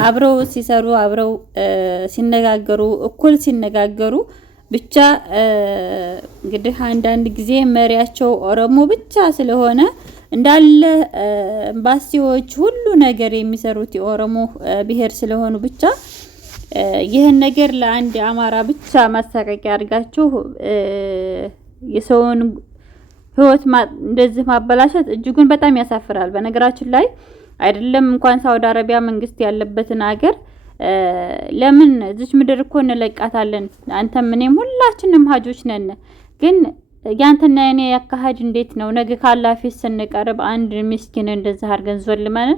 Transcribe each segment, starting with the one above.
አብረው ሲሰሩ አብረው ሲነጋገሩ እኩል ሲነጋገሩ ብቻ እንግዲህ አንዳንድ ጊዜ መሪያቸው ኦሮሞ ብቻ ስለሆነ እንዳለ ኤምባሲዎች ሁሉ ነገር የሚሰሩት የኦሮሞ ብሔር ስለሆኑ ብቻ ይሄን ነገር ለአንድ አማራ ብቻ ማሳቀቂያ አድርጋችሁ የሰውን ህይወት እንደዚህ ማበላሸት እጅጉን በጣም ያሳፍራል። በነገራችን ላይ አይደለም እንኳን ሳውዲ አረቢያ መንግስት ያለበትን ሀገር ለምን እዚች ምድር እኮ እንለቃታለን። አንተም እኔም ሁላችንም ሀጆች ነን። ግን ያንተና የኔ ያካሄድ እንዴት ነው? ነገ ካላህ ፊት ስንቀርብ አንድ ምስኪን እንደዚህ አድርገን ዞልመን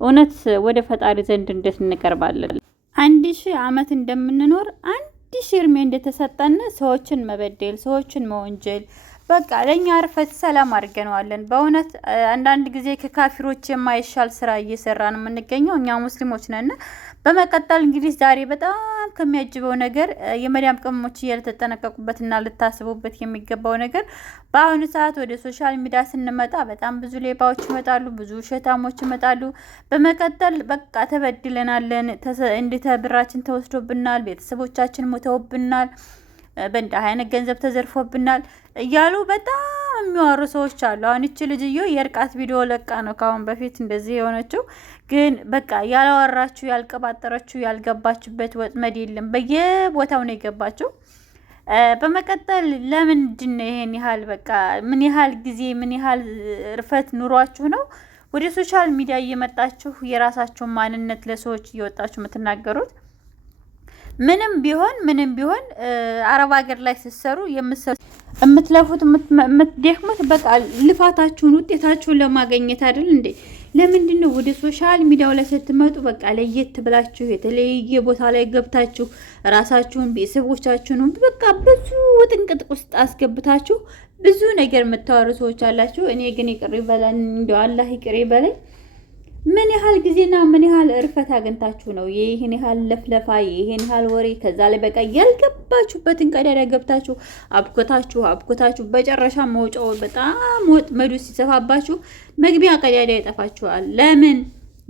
እውነት ወደ ፈጣሪ ዘንድ እንዴት እንቀርባለን? 1000 ዓመት እንደምንኖር 1000 እድሜ እንደተሰጠን ሰዎችን መበደል፣ ሰዎችን መወንጀል በቃ ለኛ አርፈት ሰላም አድርገናለን። በእውነት አንዳንድ ጊዜ ከካፊሮች የማይሻል ስራ እየሰራን የምንገኘው እኛ ሙስሊሞች ነን። በመቀጠል እንግዲህ ዛሬ በጣም ከሚያጅበው ነገር የመዳም ቅመሞች እያልተጠነቀቁበትና ልታስቡበት የሚገባው ነገር በአሁኑ ሰዓት ወደ ሶሻል ሚዲያ ስንመጣ በጣም ብዙ ሌባዎች ይመጣሉ፣ ብዙ ሸታሞች ይመጣሉ። በመቀጠል በቃ ተበድለናለን፣ እንዴት ብራችን ተወስዶብናል፣ ቤተሰቦቻችን ሞተውብናል፣ በእንዳ አይነት ገንዘብ ተዘርፎብናል እያሉ በጣም የሚዋሩ ሰዎች አሉ። አሁን እቺ ልጅዮ የርቃት ቪዲዮ ለቃ ነው ካሁን በፊት እንደዚህ የሆነችው። ግን በቃ ያላወራችሁ ያልቀባጠረችሁ ያልገባችበት ወጥመድ የለም፣ በየቦታው ነው የገባችው። በመቀጠል ለምንድን ነው ይሄን ያህል በቃ ምን ያህል ጊዜ ምን ያህል ርፈት ኑሯችሁ ነው ወደ ሶሻል ሚዲያ እየመጣችሁ የራሳችሁን ማንነት ለሰዎች እየወጣችሁ የምትናገሩት? ምንም ቢሆን አረብ ሀገር ላይ ስትሰሩ የምትለፉት የምትደክሙት በቃ ልፋታችሁን ውጤታችሁን ለማግኘት አይደል እንዴ? ለምንድን ነው ወደ ሶሻል ሚዲያው ላይ ስትመጡ በቃ ለየት ብላችሁ የተለየ ቦታ ላይ ገብታችሁ ራሳችሁን ቤተሰቦቻችሁን በቃ ብዙ ጥንቅጥ ውስጥ አስገብታችሁ ብዙ ነገር የምታወሩ ሰዎች አላችሁ። እኔ ግን ይቅር ይበላኝ እንደው አላህ ይቅር ይበለኝ። ምን ያህል ጊዜና ምን ያህል እርፈት አግኝታችሁ ነው ይሄን ያህል ለፍለፋ ይሄን ያህል ወሬ ከዛ ላይ በቃ ያልገባችሁበትን ቀዳዳ ገብታችሁ አብኮታችሁ በጨረሻ መውጫው በጣም ወጥመዱ ሲሰፋባችሁ መግቢያ ቀዳዳ ይጠፋችኋል።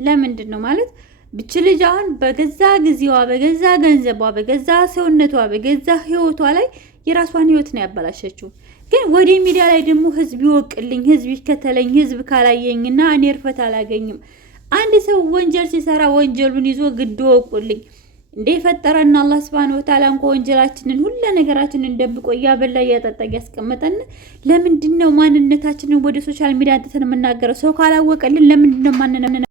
ለምንድን ነው ማለት ብቻ ልጅ አሁን በገዛ ጊዜዋ በገዛ ገንዘቧ በገዛ ሰውነቷ በገዛ ህይወቷ ላይ የራሷን ህይወት ነው ያበላሸችው። ግን ወደ ሚዲያ ላይ ደግሞ ህዝብ ይወቅልኝ፣ ህዝብ ይከተለኝ፣ ህዝብ ካላየኝና እኔ እርፈት አላገኝም። አንድ ሰው ወንጀል ሲሰራ ወንጀሉን ይዞ ግድ ወቁልኝ እንደ ፈጠረና አላህ Subhanahu Wa Ta'ala ወንጀላችንን ሁሉ ነገራችንን ደብቆ ያበላ ያጠጣ ያስቀመጠን ለምንድን ነው ማንነታችንን ወደ ሶሻል ሚዲያ አንተን የምናገረው? ሰው ካላወቀልን ለምንድን ነው ማንነታችንን?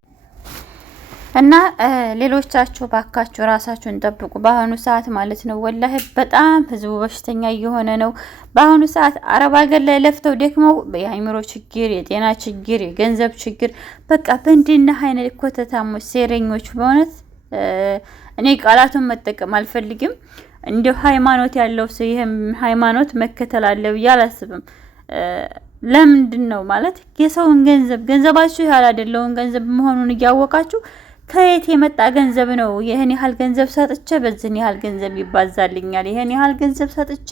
እና ሌሎቻችሁ ባካችሁ ራሳችሁን ጠብቁ። በአሁኑ ሰዓት ማለት ነው ወላሂ በጣም ህዝቡ በሽተኛ እየሆነ ነው። በአሁኑ ሰዓት አረብ ሀገር ላይ ለፍተው ደክመው የአይምሮ ችግር፣ የጤና ችግር፣ የገንዘብ ችግር በቃ በእንዲና አይነት ኮተታሞች ሴረኞች በእውነት እኔ ቃላቱን መጠቀም አልፈልግም። እንዲሁ ሃይማኖት ያለው ሰው ይሄም ሃይማኖት መከተል አለ ብዬ አላስብም። ለምንድን ነው ማለት የሰውን ገንዘባችሁ ያህል አይደለውን ገንዘብ መሆኑን እያወቃችሁ ከየት የመጣ ገንዘብ ነው? ይሄን ያህል ገንዘብ ሰጥቼ በዚህን ያህል ገንዘብ ይባዛልኛል፣ ይሄን ያህል ገንዘብ ሰጥቼ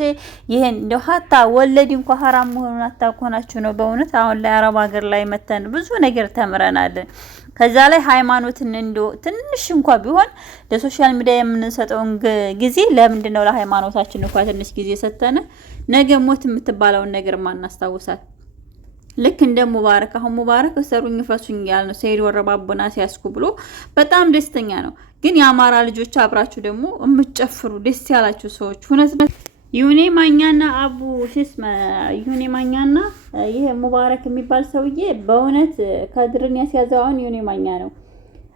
ይሄን እንደው ሀታ ወለድ እንኳን ሐራም መሆኑን አታውቁናችሁ ነው። በእውነት አሁን ላይ አረብ ሀገር ላይ መተን ብዙ ነገር ተምረናል። ከዛ ላይ ሃይማኖትን እንደው ትንሽ እንኳን ቢሆን ለሶሻል ሚዲያ የምንሰጠውን ጊዜ ለምንድን ነው ለሃይማኖታችን እንኳን ትንሽ ጊዜ ሰጠነ ነገ ሞት የምትባለውን ነገር ማናስታውሳት? ልክ እንደ ሙባረክ አሁን ሙባረክ ሰሩኝ ፈሱኝ ያል ነው ሰይድ ወረባቦና ሲያስኩ ብሎ በጣም ደስተኛ ነው። ግን የአማራ ልጆች አብራችሁ ደግሞ የምትጨፍሩ ደስ ያላችሁ ሰዎች ሁነት ዩኔ ማኛና አቡ ሲስማ ዩኔ ማኛና ይሄ ሙባረክ የሚባል ሰውዬ በእውነት ከድርን ያስያዘው አሁን ዩኔ ማኛ ነው።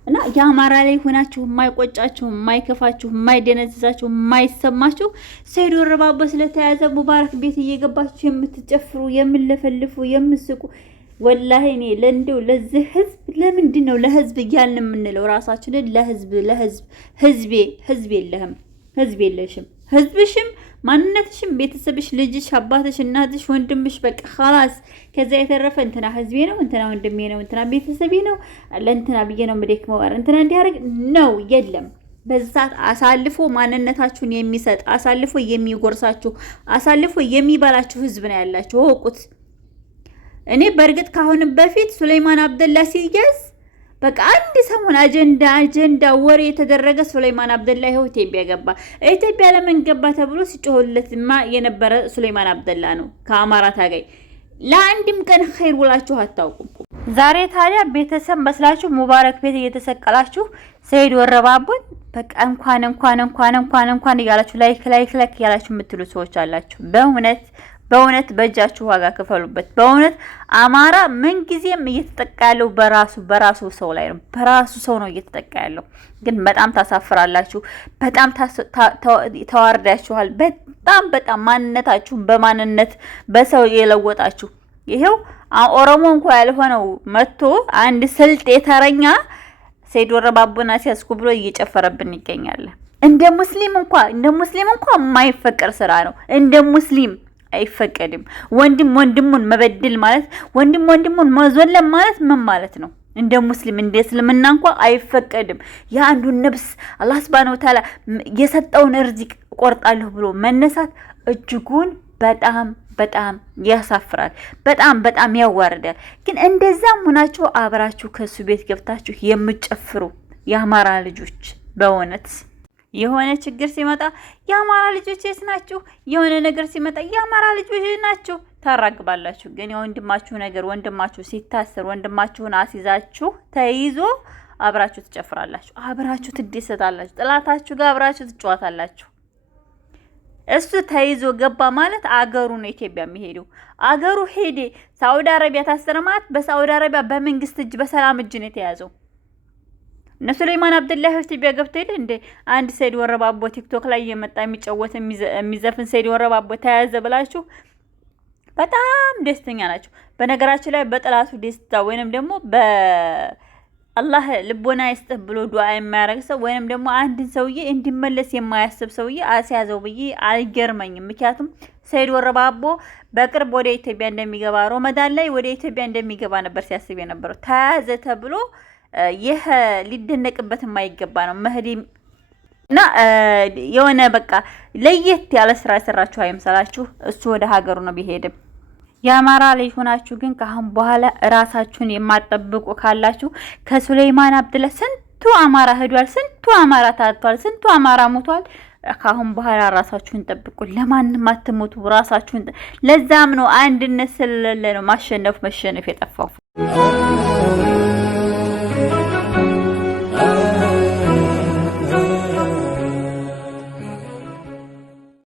እና የአማራ ላይ ሆናችሁ የማይቆጫችሁ የማይከፋችሁ የማይደነዝዛችሁ የማይሰማችሁ ሰይድ ወረባቦ ስለተያዘ ሙባረክ ቤት እየገባችሁ የምትጨፍሩ የምትለፈልፉ የምትስቁ ወላሂ እኔ ለእንደው ለዚህ ህዝብ ለምንድን ነው ለህዝብ እያልን የምንለው? ራሳችንን ህዝብ የለህም፣ ህዝብ የለሽም፣ ህዝብሽም ማንነትሽም ቤተሰብሽ ልጅሽ አባትሽ እናትሽ ወንድምሽ በቃ خلاص ከዛ የተረፈ እንትና ህዝቤ ነው እንትና ወንድሜ ነው እንትና ቤተሰቤ ነው ለእንትና ብዬ ነው መደክመው እንትና እንዲያርግ ነው የለም። በዛት አሳልፎ ማንነታችሁን የሚሰጥ አሳልፎ የሚጎርሳችሁ አሳልፎ የሚባላችሁ ህዝብ ነው ያላችሁ ወቁት። እኔ በርግጥ ካሁን በፊት ሱሌማን አብደላ ሲያዝ በቃ አንድ ሰሞን አጀንዳ ወሬ የተደረገ ሱሌማን አብደላ ይኸው ኢትዮጵያ ገባ። ኢትዮጵያ ለምን ገባ ተብሎ ሲጮህለትማ የነበረ ሱሌማን አብደላ ነው ከአማራ ታጋይ። ለአንድም ቀን ኸይር ውላችሁ አታውቁም። ዛሬ ታዲያ ቤተሰብ መስላችሁ ሙባረክ ቤት እየተሰቀላችሁ ሰይድ ወረባቦን በቃ እንኳን እያላችሁ ላይክ እያላችሁ የምትሉ ሰዎች አላችሁ። በእውነት በእጃችሁ ዋጋ ክፈሉበት። በእውነት አማራ ምን ጊዜም እየተጠቃ ያለው በራሱ ሰው ላይ ነው። በራሱ ሰው ነው እየተጠቃ ያለው። ግን በጣም ታሳፍራላችሁ። በጣም ተዋርዳችኋል። በጣም ማንነታችሁን በማንነት በሰው የለወጣችሁ። ይሄው ኦሮሞ እንኳን ያልሆነው መጥቶ አንድ ስልጤ ተረኛ ሰይድ ወረባቦና ሲያስኩ ብሎ እየጨፈረብን ይገኛል። እንደ ሙስሊም እንኳን የማይፈቀር ስራ ነው። እንደ ሙስሊም አይፈቀድም። ወንድሙን መበደል ማለት ወንድሙን መዞለም ማለት ምን ማለት ነው? እንደ ሙስሊም እንደ እስልምና እንኳን አይፈቀድም። የአንዱን ነፍስ አላህ Subhanahu Wa Ta'ala የሰጠውን ርዝቅ ቆርጣለሁ ብሎ መነሳት እጅጉን በጣም ያሳፍራል። በጣም ያዋርዳል። ግን እንደዛም ሆናችሁ አብራችሁ ከሱ ቤት ገብታችሁ የምትጨፍሩ የአማራ ልጆች በእውነት የሆነ ችግር ሲመጣ የአማራ ልጆች የት ናችሁ? የሆነ ነገር ሲመጣ የአማራ ልጆች ናችሁ ታራግባላችሁ። ግን የወንድማችሁ ነገር ወንድማችሁ ሲታሰር ወንድማችሁን አሲዛችሁ ተይዞ አብራችሁ ትጨፍራላችሁ፣ አብራችሁ ትደሰታላችሁ፣ ጥላታችሁ ጋር አብራችሁ ትጫወታላችሁ። እሱ ተይዞ ገባ ማለት አገሩ ነው ኢትዮጵያ የሚሄደው። አገሩ ሄደ ሳውዲ አረቢያ ታሰረ ማለት በሳውዲ አረቢያ በመንግስት እጅ በሰላም እጅ ነው የተያዘው። ሱሌማን አብደላ ኢትዮጵያ ገብቶ ሄደ እንደ አንድ ሰይድ ወረባቦ ቲክቶክ ላይ የመጣ የሚጫወት የሚዘፍን ሰይድ ወረባቦ ተያዘ ብላችሁ በጣም ደስተኛ ናችሁ። በነገራችን ላይ በጥላቱ ደስታ ወይንም ደግሞ በአላህ ልቦና ይስጥህ ብሎ ዱዓ የማያደርግ ሰው ወይንም ደግሞ አንድን ሰውዬ እንዲመለስ የማያስብ ሰውዬ አስያዘው ብዬ አልገርመኝም። ምክንያቱም ሰይድ ወረባቦ በቅርብ ወደ ኢትዮጵያ እንደሚገባ ረመዳን ላይ ወደ ኢትዮጵያ እንደሚገባ ነበር ሲያስብ የነበረው። ተያዘ ተብሎ ይህ ሊደነቅበት የማይገባ ነው። መህዲ እና የሆነ በቃ ለየት ያለ ስራ ሰራችሁ አይምሰላችሁ። እሱ ወደ ሀገሩ ነው ቢሄድም። የአማራ ልጅ ሆናችሁ ግን ካሁን በኋላ ራሳችሁን የማትጠብቁ ካላችሁ ከሱሌማን አብደላ ስንቱ አማራ ሄዷል፣ ስንቱ አማራ ታጥቷል፣ ስንቱ አማራ ሞቷል። ካሁን በኋላ ራሳችሁን ጠብቁ። ለማንም አትሞቱ። ራሳችሁን ለዛም ነው አንድነት ስለሌለ ነው መሸነፍ የጠፋው።